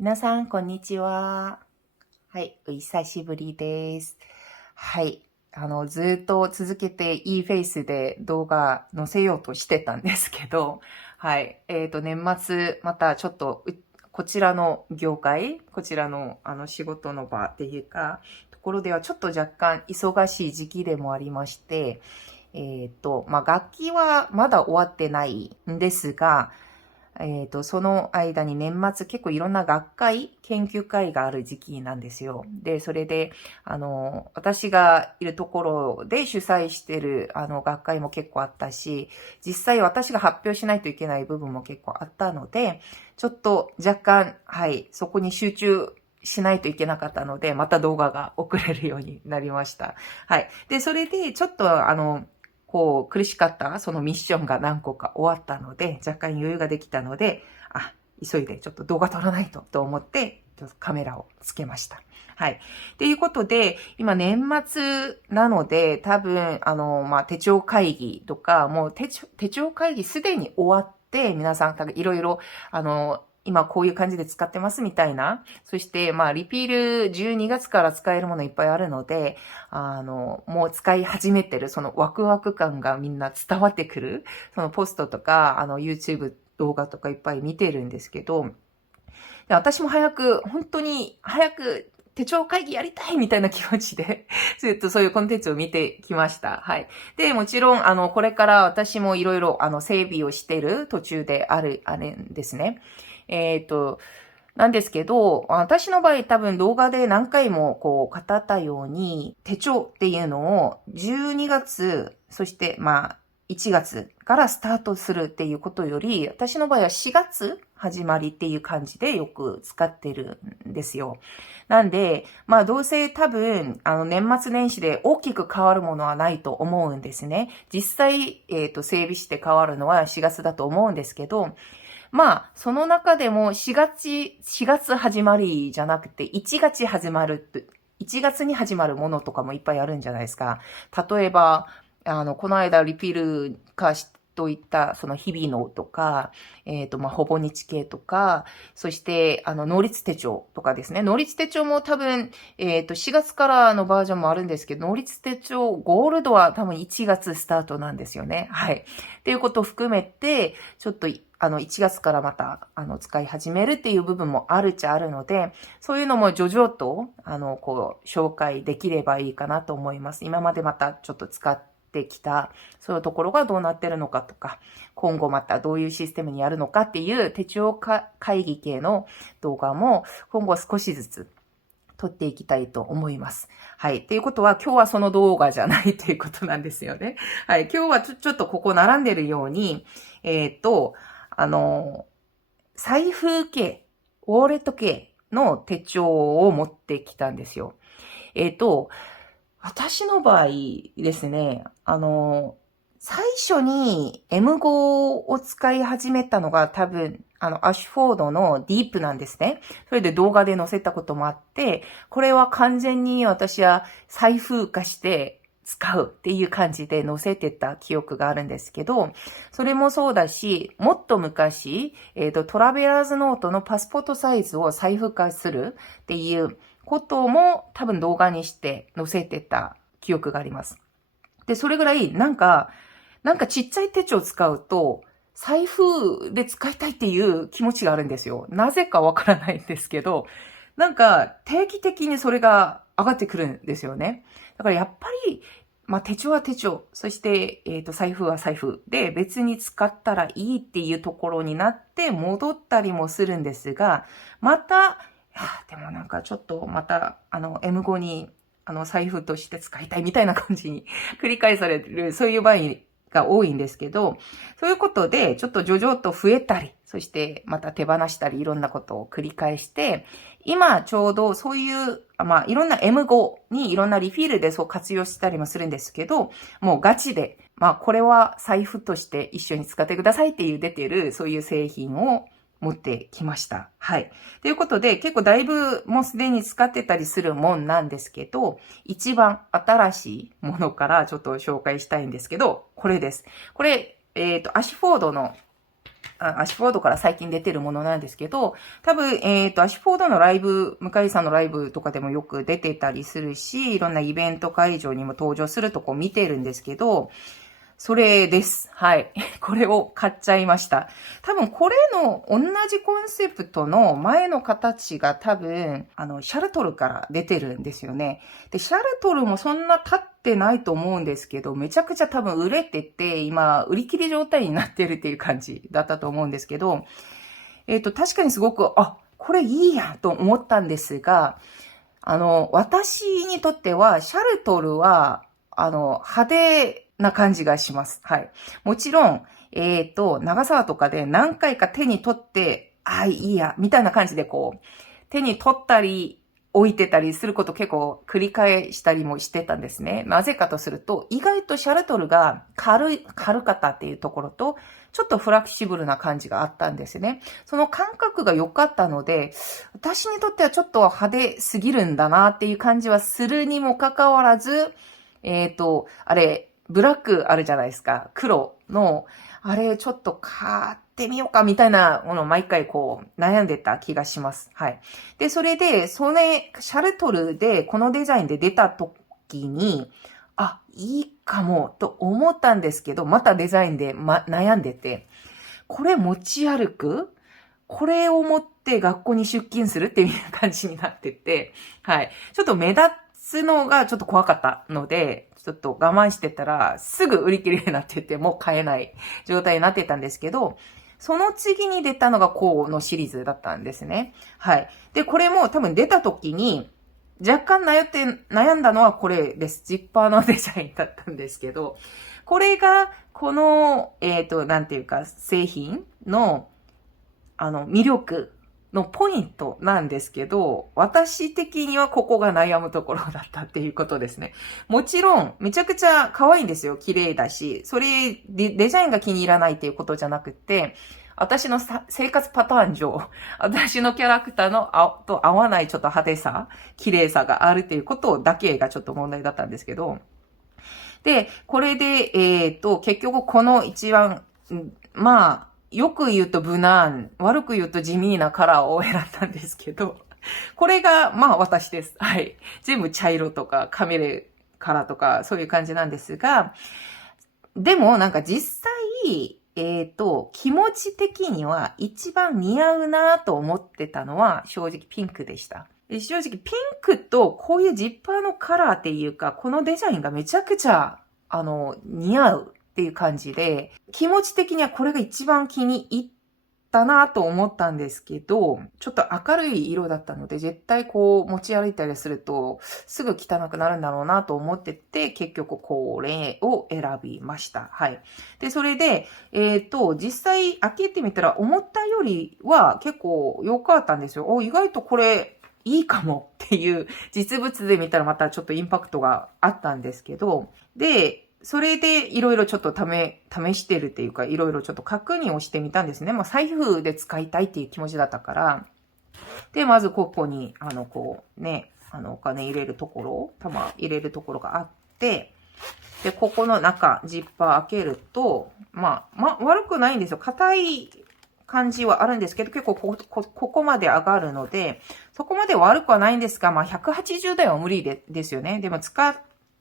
皆さん、こんにちは。はい、お久しぶりです。はい、ずっと続けていいフェイスで動画載せようとしてたんですけど、はい、年末、またちょっと、こちらの業界、こちらの仕事の場っていうか、ところではちょっと若干忙しい時期でもありまして、楽器はまだ終わってないんですが、その間に年末結構いろんな学会、研究会がある時期なんですよ。で、それで、私がいるところで主催してる、学会も結構あったし、実際私が発表しないといけない部分も結構あったので、ちょっと若干、はい、そこに集中しないといけなかったので、また動画が遅れるようになりました。はい。で、それで、ちょっと苦しかったそのミッションが何個か終わったので、若干余裕ができたので、急いでちょっと動画撮らないと思って、ちょっとカメラをつけました。はい。ということで、今年末なので、多分、手帳会議とか、もう手帳会議すでに終わって、皆さん多分いろいろ、今こういう感じで使ってますみたいな。そして、リピール12月から使えるものいっぱいあるので、もう使い始めてる、そのワクワク感がみんな伝わってくる、そのポストとか、YouTube 動画とかいっぱい見てるんですけど、私も本当に早く手帳会議やりたいみたいな気持ちで、ずっとそういうコンテンツを見てきました。はい。で、もちろん、これから私もいろいろ、整備をしてる途中であれんですね。なんですけど、私の場合多分動画で何回もこう語ったように、手帳っていうのを12月、そして1月からスタートするっていうことより、私の場合は4月始まりっていう感じでよく使ってるんですよ。なんで、どうせ多分、年末年始で大きく変わるものはないと思うんですね。実際、整備して変わるのは4月だと思うんですけど、その中でも4月始まりじゃなくて、1月に始まるものとかもいっぱいあるんじゃないですか。例えば、この間リピール化といった、その日々のとか、ほぼ日系とか、そして、能率手帳とかですね。能率手帳も多分、4月からのバージョンもあるんですけど、能率手帳ゴールドは多分1月スタートなんですよね。はい。っていうことを含めて、ちょっと、1月からまた、使い始めるっていう部分もあるっちゃあるので、そういうのも徐々と、紹介できればいいかなと思います。今までまたちょっと使ってきた、そういうところがどうなってるのかとか、今後またどういうシステムにやるのかっていう手帳会議系の動画も今後少しずつ撮っていきたいと思います。はい。ということは、今日はその動画じゃないということなんですよね。はい。今日はちょっとここ並んでるように、あの、財布系、ウォレット系の手帳を持ってきたんですよ。私の場合ですね、最初に M5 を使い始めたのが多分、アシュフォードのディープなんですね。それで動画で載せたこともあって、これは完全に私は財布化して使うっていう感じで載せてた記憶があるんですけど、それもそうだし、もっと昔、トラベラーズノートのパスポートサイズを財布化するっていうことも多分動画にして載せてた記憶があります。で、それぐらいなんかちっちゃい手帳を使うと、財布で使いたいっていう気持ちがあるんですよ。なぜかわからないんですけど、なんか定期的にそれが上がってくるんですよね。だからやっぱり、手帳は手帳、そして、財布は財布で別に使ったらいいっていうところになって戻ったりもするんですが、また、でもなんかちょっとまた、M5 に、財布として使いたいみたいな感じに繰り返される、そういう場合が多いんですけど、そういうことで、ちょっと徐々と増えたり、そしてまた手放したり、いろんなことを繰り返して、今ちょうどそういう、いろんな M5 にいろんなリフィールでそう活用したりもするんですけど、もうガチで、これは財布として一緒に使ってくださいっていう出てる、そういう製品を持ってきました。はい。ということで、結構だいぶもうすでに使ってたりするもんなんですけど、一番新しいものからちょっと紹介したいんですけど、これです。これ、アシュフォードのアシュフォードから最近出てるものなんですけど、多分、アシュフォードのライブ、向井さんのライブとかでもよく出てたりするし、いろんなイベント会場にも登場するとこ見てるんですけど、それです。はい。これを買っちゃいました。多分これの同じコンセプトの前の形が多分、シャルトルから出てるんですよね。で、シャルトルもそんな経ってないと思うんですけど、めちゃくちゃ多分売れてて、今、売り切れ状態になってるっていう感じだったと思うんですけど、確かにすごく、これいいやんと思ったんですが、私にとっては、シャルトルは、派手な感じがします。はい。もちろん、長沢とかで何回か手に取って、いいや、みたいな感じでこう、手に取ったり、置いてたりすること結構繰り返したりもしてたんですね。なぜかとすると、意外とシャルトルが軽かったっていうところと、ちょっとフラキシブルな感じがあったんですね。その感覚が良かったので、私にとってはちょっと派手すぎるんだなっていう感じはするにもかかわらず、あれ、ブラックあるじゃないですか。黒の、あれちょっと買ってみようかみたいなものを毎回こう悩んでた気がします。はい。で、それで、シャルトルでこのデザインで出た時に、いいかもと思ったんですけど、またデザインで、悩んでて、これ持ち歩く？これを持って学校に出勤するっていう感じになってて、はい。ちょっと目立つのがちょっと怖かったので、ちょっと我慢してたらすぐ売り切れになってて、もう買えない状態になってたんですけど、その次に出たのがこうのシリーズだったんですね。はい。で、これも多分出た時に、若干悩んだのはこれです。ジッパーのデザインだったんですけど、これが、この、なんていうか、製品の、魅力のポイントなんですけど、私的にはここが悩むところだったっていうことですね。もちろん、めちゃくちゃ可愛いんですよ。綺麗だし。それデザインが気に入らないっていうことじゃなくて、私の生活パターン上、私のキャラクターと合わないちょっと派手さ、綺麗さがあるっていうことだけがちょっと問題だったんですけど、で、これで、結局この一番、よく言うと無難、悪く言うと地味なカラーを選んだんですけど、これが、私です。はい。全部茶色とかカメレカラーとかそういう感じなんですが、でもなんか実際、気持ち的には一番似合うなと思ってたのは正直ピンクでした。正直ピンクとこういうジッパーのカラーっていうか、このデザインがめちゃくちゃ、似合うっていう感じで、気持ち的にはこれが一番気に入ったなと思ったんですけど、ちょっと明るい色だったので、絶対こう持ち歩いたりすると、すぐ汚くなるんだろうなと思ってて、結局これを選びました。はい。で、それで、実際開けてみたら思ったよりは結構良かったんですよ。意外とこれ、いいかもっていう実物で見たらまたちょっとインパクトがあったんですけど、で、それでいろいろちょっと試してるっていうか、いろいろちょっと確認をしてみたんですね。財布で使いたいっていう気持ちだったから。で、まずここに、お金入れるところ、玉入れるところがあって、で、ここの中、ジッパー開けると、悪くないんですよ。硬い感じはあるんですけど、結構ここまで上がるので、そこまで悪くはないんですが、180台は無理ですよね。でも使っ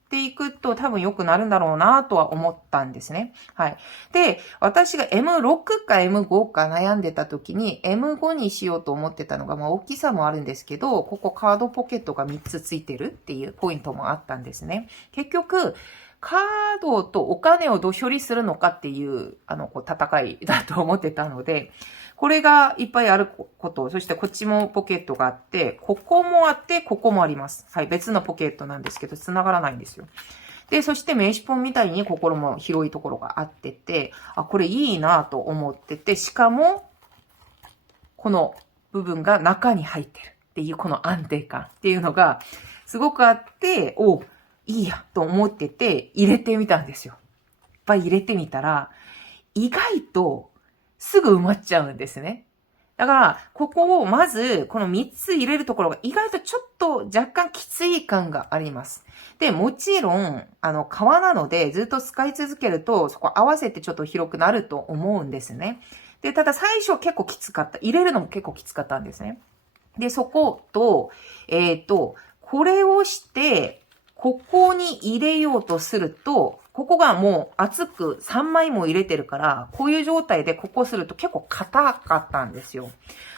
ていくと多分良くなるんだろうなとは思ったんですね。はい。で、私が M6 か M5 か悩んでた時に M5 にしようと思ってたのが、大きさもあるんですけど、ここカードポケットが3つついてるっていうポイントもあったんですね。結局、カードとお金をどう処理するのかっていう、戦いだと思ってたので、これがいっぱいあること、そしてこっちもポケットがあって、ここもあって、ここもあります。はい、別のポケットなんですけど、繋がらないんですよ。で、そして名刺ポンみたいに心も広いところがあってて、これいいなと思ってて、しかも、この部分が中に入ってるっていう、この安定感っていうのが、すごくあって、いいやと思ってて、入れてみたんですよ。いっぱい入れてみたら、意外とすぐ埋まっちゃうんですね。だから、ここをまず、この3つ入れるところが意外とちょっと若干きつい感があります。で、もちろん、革なのでずっと使い続けると、そこ合わせてちょっと広くなると思うんですね。で、ただ最初結構きつかった。入れるのも結構きつかったんですね。で、そこと、これをして、ここに入れようとすると、ここがもう厚く3枚も入れてるから、こういう状態でここすると結構硬かったんですよ。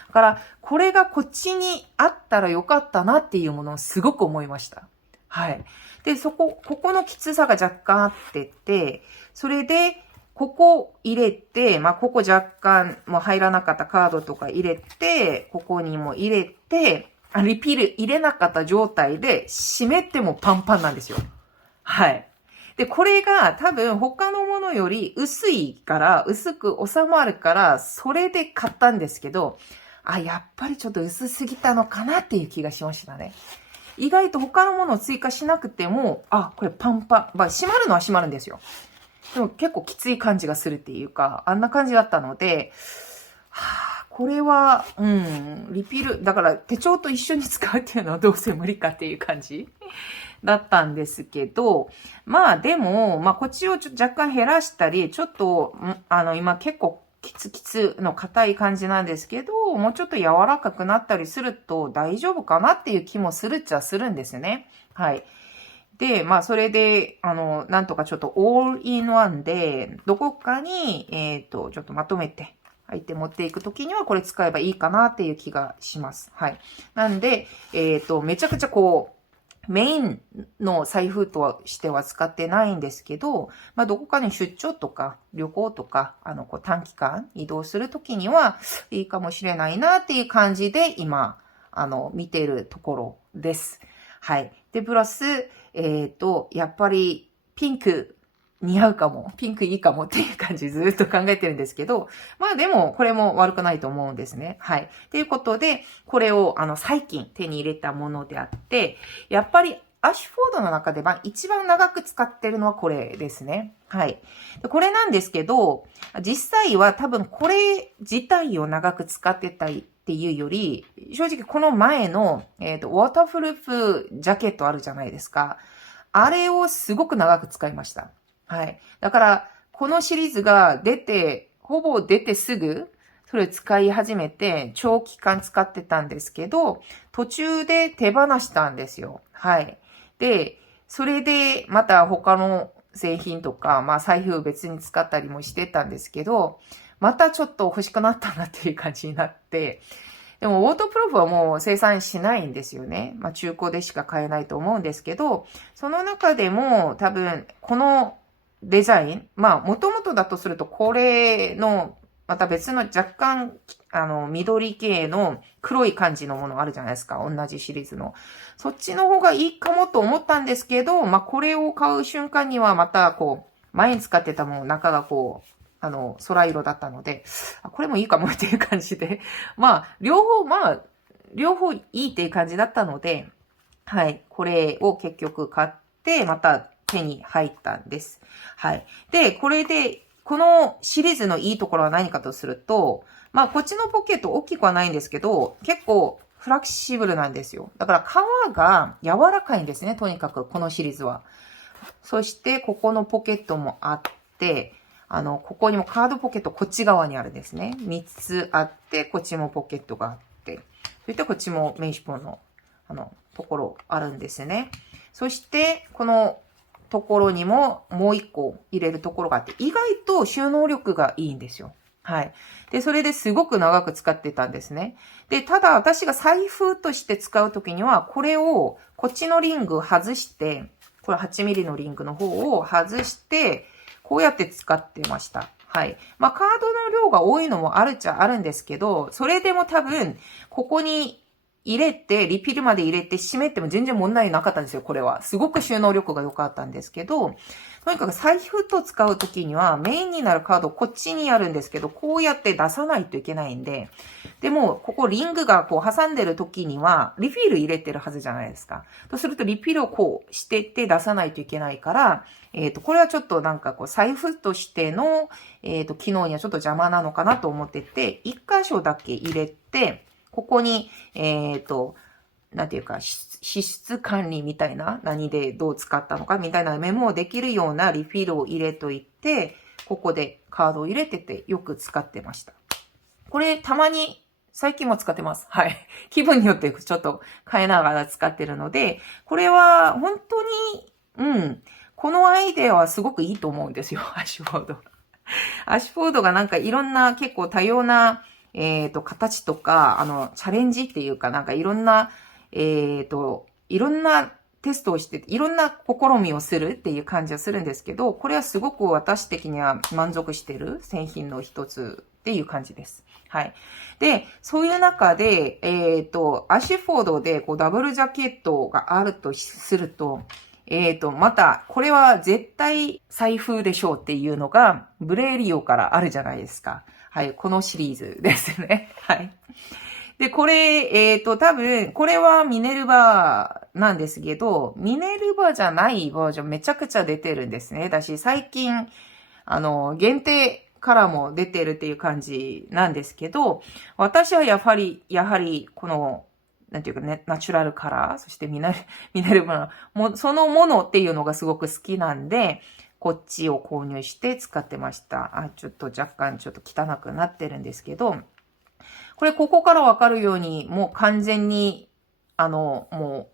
だから、これがこっちにあったらよかったなっていうものをすごく思いました。はい。で、ここのきつさが若干あってて、それで、ここ入れて、まあ、ここ若干もう入らなかったカードとか入れて、ここにも入れて、リピール入れなかった状態で閉めてもパンパンなんですよ。はい。で、これが多分他のものより薄いから、薄く収まるから、それで買ったんですけど、やっぱりちょっと薄すぎたのかなっていう気がしましたね。意外と他のものを追加しなくても、これパンパン。まあ、閉まるのは閉まるんですよ。でも結構きつい感じがするっていうか、あんな感じだったので、これは、リピール、だから手帳と一緒に使うっていうのはどうせ無理かっていう感じだったんですけど、まあでも、まあこっちを若干減らしたり、ちょっと、今結構キツキツの硬い感じなんですけど、もうちょっと柔らかくなったりすると大丈夫かなっていう気もするっちゃするんですね。はい。で、まあ、それで、なんとかちょっとオールインワンで、どこかに、ちょっとまとめて、入って持っていくときにはこれ使えばいいかなっていう気がします。はい。なんで、めちゃくちゃこう、メインの財布としては使ってないんですけど、まあ、どこかに出張とか旅行とか、こう短期間移動するときにはいいかもしれないなっていう感じで今、見ているところです。はい。で、プラス、やっぱりピンク似合うかも、ピンクいいかもっていう感じずっと考えてるんですけど、まあでもこれも悪くないと思うんですね。はい。ということで、これを最近手に入れたものであって、やっぱりアッシュフォードの中で一番長く使ってるのはこれですね。はい。これなんですけど、実際は多分これ自体を長く使ってたっていうより、正直この前の、ウォータープルーフジャケットあるじゃないですか。あれをすごく長く使いました。はい。だから、このシリーズがほぼ出てすぐ、それを使い始めて、長期間使ってたんですけど、途中で手放したんですよ。はい。で、それで、また他の製品とか、まあ財布別に使ったりもしてたんですけど、またちょっと欲しくなったなっていう感じになって、でも、ウォータープルーフはもう生産しないんですよね。まあ、中古でしか買えないと思うんですけど、その中でも多分、このデザイン、まあ、もともとだとすると、これの、また別の若干、緑系の黒い感じのものあるじゃないですか。同じシリーズの。そっちの方がいいかもと思ったんですけど、まあ、これを買う瞬間にはまた、こう、前に使ってたもの、中がこう、空色だったので、これもいいかもっていう感じで、まあ、両方いいっていう感じだったので、はい、これを結局買って、また手に入ったんです。はい。で、これで、このシリーズのいいところは何かとすると、まあ、こっちのポケット大きくはないんですけど、結構フラキシブルなんですよ。だから皮が柔らかいんですね、とにかく、このシリーズは。そして、ここのポケットもあって、ここにもカードポケットこっち側にあるんですね。3つあって、こっちもポケットがあって、そしてこっちも名刺本の、ところあるんですね。そして、このところにももう1個入れるところがあって、意外と収納力がいいんですよ。はい。で、それですごく長く使ってたんですね。で、ただ私が財布として使うときには、これを、こっちのリング外して、これ8ミリのリングの方を外して、こうやって使ってました。はい。まあ、カードの量が多いのもあるっちゃあるんですけど、それでも多分、ここに入れて、リピルまで入れて閉めても全然問題なかったんですよ、これは。すごく収納力が良かったんですけど、とにかく財布と使うときにはメインになるカードこっちにあるんですけど、こうやって出さないといけないんで、でも、ここリングがこう挟んでるときには、リフィール入れてるはずじゃないですか。とすると、リフィールをこうしてって出さないといけないから、これはちょっとなんかこう、財布としての、機能にはちょっと邪魔なのかなと思ってて、一箇所だけ入れて、ここに、なんていうか、支出管理みたいな、何でどう使ったのかみたいなメモをできるようなリフィルを入れといて、ここでカードを入れててよく使ってました。これたまに最近も使ってます。はい。気分によってちょっと変えながら使ってるので、これは本当に、このアイデアはすごくいいと思うんですよ、アッシュフォード。アッシュフォードがなんかいろんな結構多様な、形とか、チャレンジっていうかなんかいろんな、いろんなテストをして、いろんな試みをするっていう感じはするんですけど、これはすごく私的には満足してる製品の一つっていう感じです。はい。で、そういう中で、アッシュフォードでこうダブルジャケットがあるとすると、また、これは絶対財布でしょうっていうのが、ブレーリオからあるじゃないですか。はい、このシリーズですね。はい。で、これ、多分、これはミネルヴァなんですけど、ミネルヴァじゃないバージョンめちゃくちゃ出てるんですね。だし、最近、限定からも出てるっていう感じなんですけど、私はやはり、この、なんていうかね、ナチュラルカラー、そしてミネルヴァの、そのものっていうのがすごく好きなんで、こっちを購入して使ってました。ちょっと若干ちょっと汚くなってるんですけど、これここからわかるように、もう完全に、もう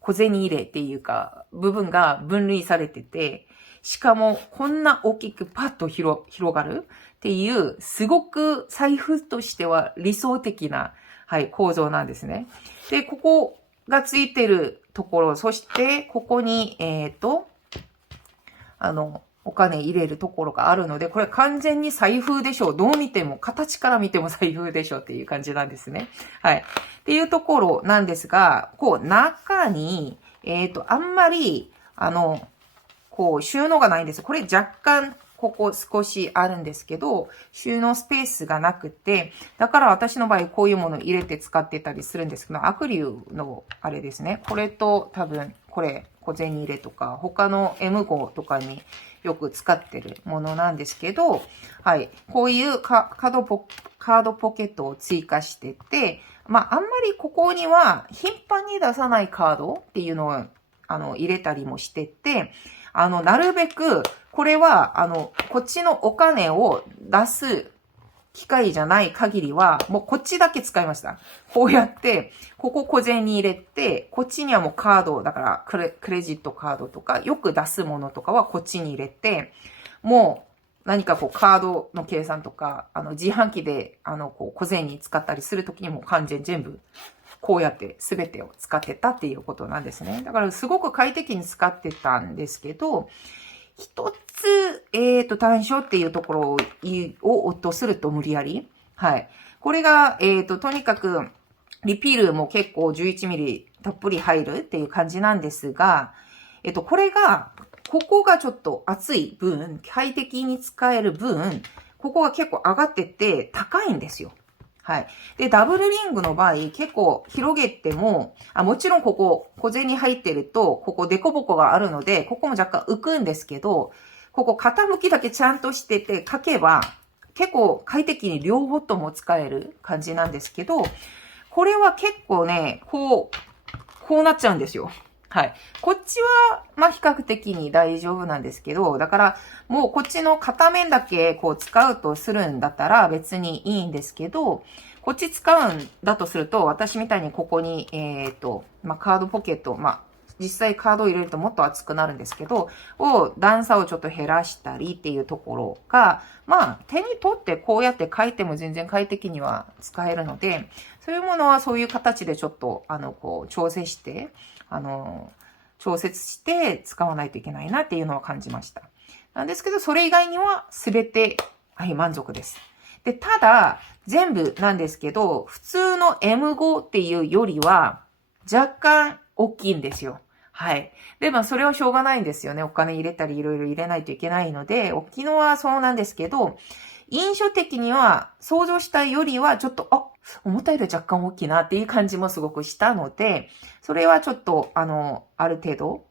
小銭入れっていうか、部分が分類されてて、しかもこんな大きくパッと広がるっていう、すごく財布としては理想的な、はい、構造なんですね。で、ここがついてるところ、そしてここに、お金入れるところがあるので、これ完全に財布でしょう。どう見ても、形から見ても財布でしょうっていう感じなんですね。はい。っていうところなんですが、こう、中に、あんまり、こう、収納がないんです。これ若干、ここ少しあるんですけど、収納スペースがなくて、だから私の場合こういうものを入れて使ってたりするんですけど、アクリルのあれですね。これと多分、これ、小銭入れとか、他の M5 とかによく使ってるものなんですけど、はい。こういうカードポケットを追加してて、まあ、あんまりここには頻繁に出さないカードっていうのを、入れたりもしてて、なるべく、これは、こっちのお金を出す機会じゃない限りは、もうこっちだけ使いました。こうやって、ここ小銭入れて、こっちにはもうカード、だからクレジットカードとか、よく出すものとかはこっちに入れて、もう何かこうカードの計算とか、自販機で、こう小銭に使ったりするときにも完全全部、こうやって全てを使ってたっていうことなんですね。だからすごく快適に使ってたんですけど、一つ、短所っていうところを落とすると無理やり。はい。これが、とにかく、リピールも結構11ミリたっぷり入るっていう感じなんですが、これが、ここがちょっと厚い分、快適に使える分、ここが結構上がってて高いんですよ。はい。で、ダブルリングの場合、結構広げても、もちろんここ、小銭入ってると、ここデコボコがあるので、ここも若干浮くんですけど、ここ傾きだけちゃんとしてて書けば、結構快適に両方とも使える感じなんですけど、これは結構ね、こうなっちゃうんですよ。はい。こっちは、まあ、比較的に大丈夫なんですけど、だから、もうこっちの片面だけこう使うとするんだったら別にいいんですけど、こっち使うんだとすると、私みたいにここに、まあ、カードポケット、まあ、実際カードを入れるともっと厚くなるんですけど、段差をちょっと減らしたりっていうところが、まあ、手に取ってこうやって書いても全然快適には使えるので、そういうものはそういう形でちょっと、こう、調節して使わないといけないなっていうのは感じました。なんですけど、それ以外には全て、はい、満足です。で、ただ、全部なんですけど、普通の M5 っていうよりは、若干大きいんですよ。はい。で、まあ、それはしょうがないんですよね。お金入れたりいろいろ入れないといけないので、大きいのはそうなんですけど、印象的には想像したよりはちょっと、思ったより若干大きいなっていう感じもすごくしたので、それはちょっと、ある程度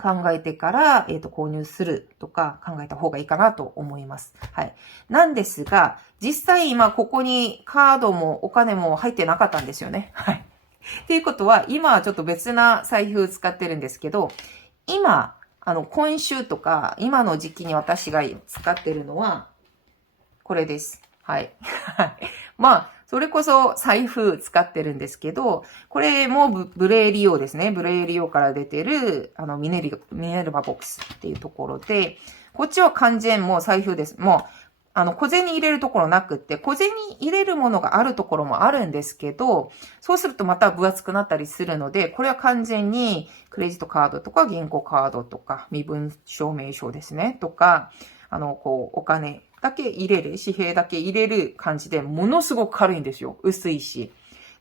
考えてから、購入するとか考えた方がいいかなと思います。はい。なんですが、実際今ここにカードもお金も入ってなかったんですよね。はい。っていうことは、今はちょっと別な財布使ってるんですけど、今、今週とか、今の時期に私が使ってるのは、これです。はい。まあ、それこそ財布使ってるんですけど、これもブレーリオですね。ブレーリオから出てる、ミネルバボックスっていうところで、こっちは完全もう財布です。もう、小銭入れるところなくって、小銭入れるものがあるところもあるんですけど、そうするとまた分厚くなったりするので、これは完全にクレジットカードとか銀行カードとか、身分証明書ですね、とか、お金だけ入れる、紙幣だけ入れる感じで、ものすごく軽いんですよ。薄いし。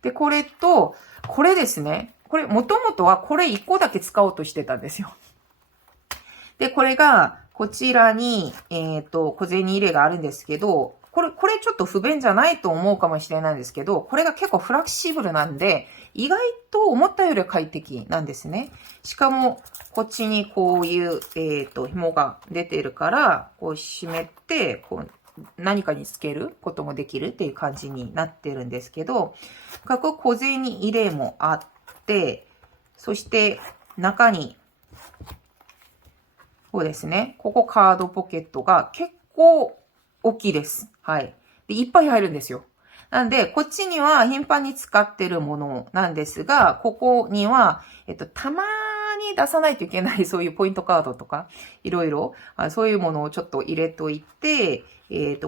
で、これと、これですね。これ、もともとはこれ1個だけ使おうとしてたんですよ。で、これが、こちらに、小銭入れがあるんですけど、これちょっと不便じゃないと思うかもしれないんですけど、これが結構フラキシブルなんで、意外と思ったよりは快適なんですね。しかも、こっちにこういう、紐が出てるから、こう締めて、こう、何かにつけることもできるっていう感じになってるんですけど、ここ小銭入れもあって、そして中に、そうですね。ここカードポケットが結構大きいです。はい。で、いっぱい入るんですよ。なんで、こっちには頻繁に使ってるものなんですが、ここには、たまに出さないといけないそういうポイントカードとか、いろいろ、そういうものをちょっと入れといて、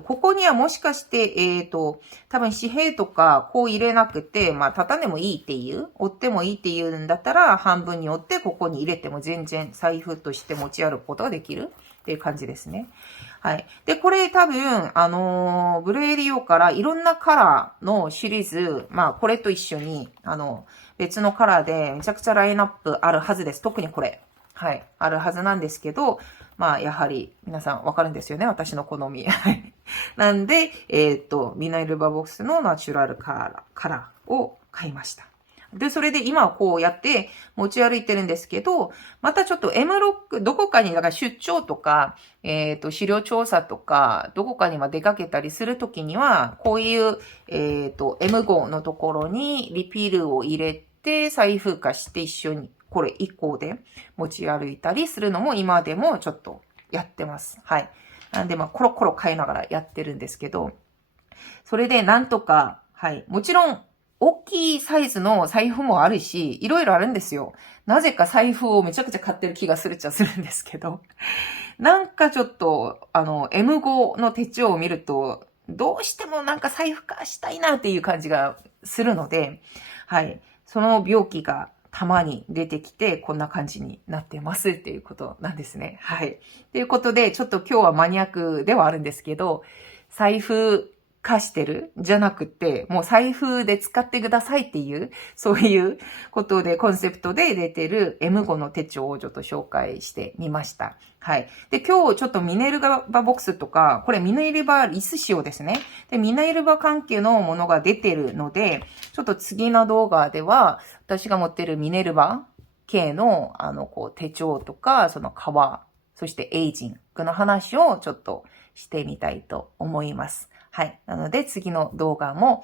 ここにはもしかして、多分紙幣とかこう入れなくて、まあ、立たんでもいいっていう、折ってもいいっていうんだったら、半分に折ってここに入れても全然財布として持ち歩くことができるっていう感じですね。はい。で、これ多分、ブレーリオからいろんなカラーのシリーズ、まあ、これと一緒に、別のカラーでめちゃくちゃラインナップあるはずです。特にこれ。はい。あるはずなんですけど、まあ、やはり、皆さんわかるんですよね。私の好み。なんで、ミナイルバボックスのナチュラルカラーを買いました。で、それで今はこうやって持ち歩いてるんですけど、またちょっと M ロック、どこかに、だから出張とか、資料調査とか、どこかに出かけたりするときには、こういう、M5 のところにリピールを入れて、財布化して一緒に、これ1個で持ち歩いたりするのも今でもちょっとやってます。はい。なんでコロコロ変えながらやってるんですけど、それでなんとか、はい。もちろん、大きいサイズの財布もあるし、いろいろあるんですよ。なぜか財布をめちゃくちゃ買ってる気がするっちゃするんですけど。なんかちょっと、M5 の手帳を見ると、どうしてもなんか財布化したいなっていう感じがするので、はい。その病気がたまに出てきて、こんな感じになってますっていうことなんですね。はい。ということで、ちょっと今日はマニアックではあるんですけど、財布化してるじゃなくて、もう財布で使ってくださいっていう、そういうことで、コンセプトで出てる M5 の手帳をちょっと紹介してみました。はい。で、今日ちょっとミネルバボックスとか、これミネルバリス仕様ですね。で、ミネルバ関係のものが出てるので、ちょっと次の動画では、私が持ってるミネルバ系の、手帳とか、その革、そしてエイジングの話をちょっとしてみたいと思います。はい。なので次の動画も、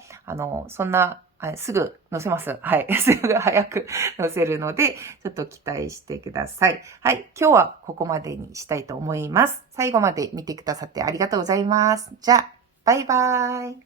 そんな、すぐ載せます。はい。すぐ早く載せるので、ちょっと期待してください。はい。今日はここまでにしたいと思います。最後まで見てくださってありがとうございます。じゃあ、バイバーイ。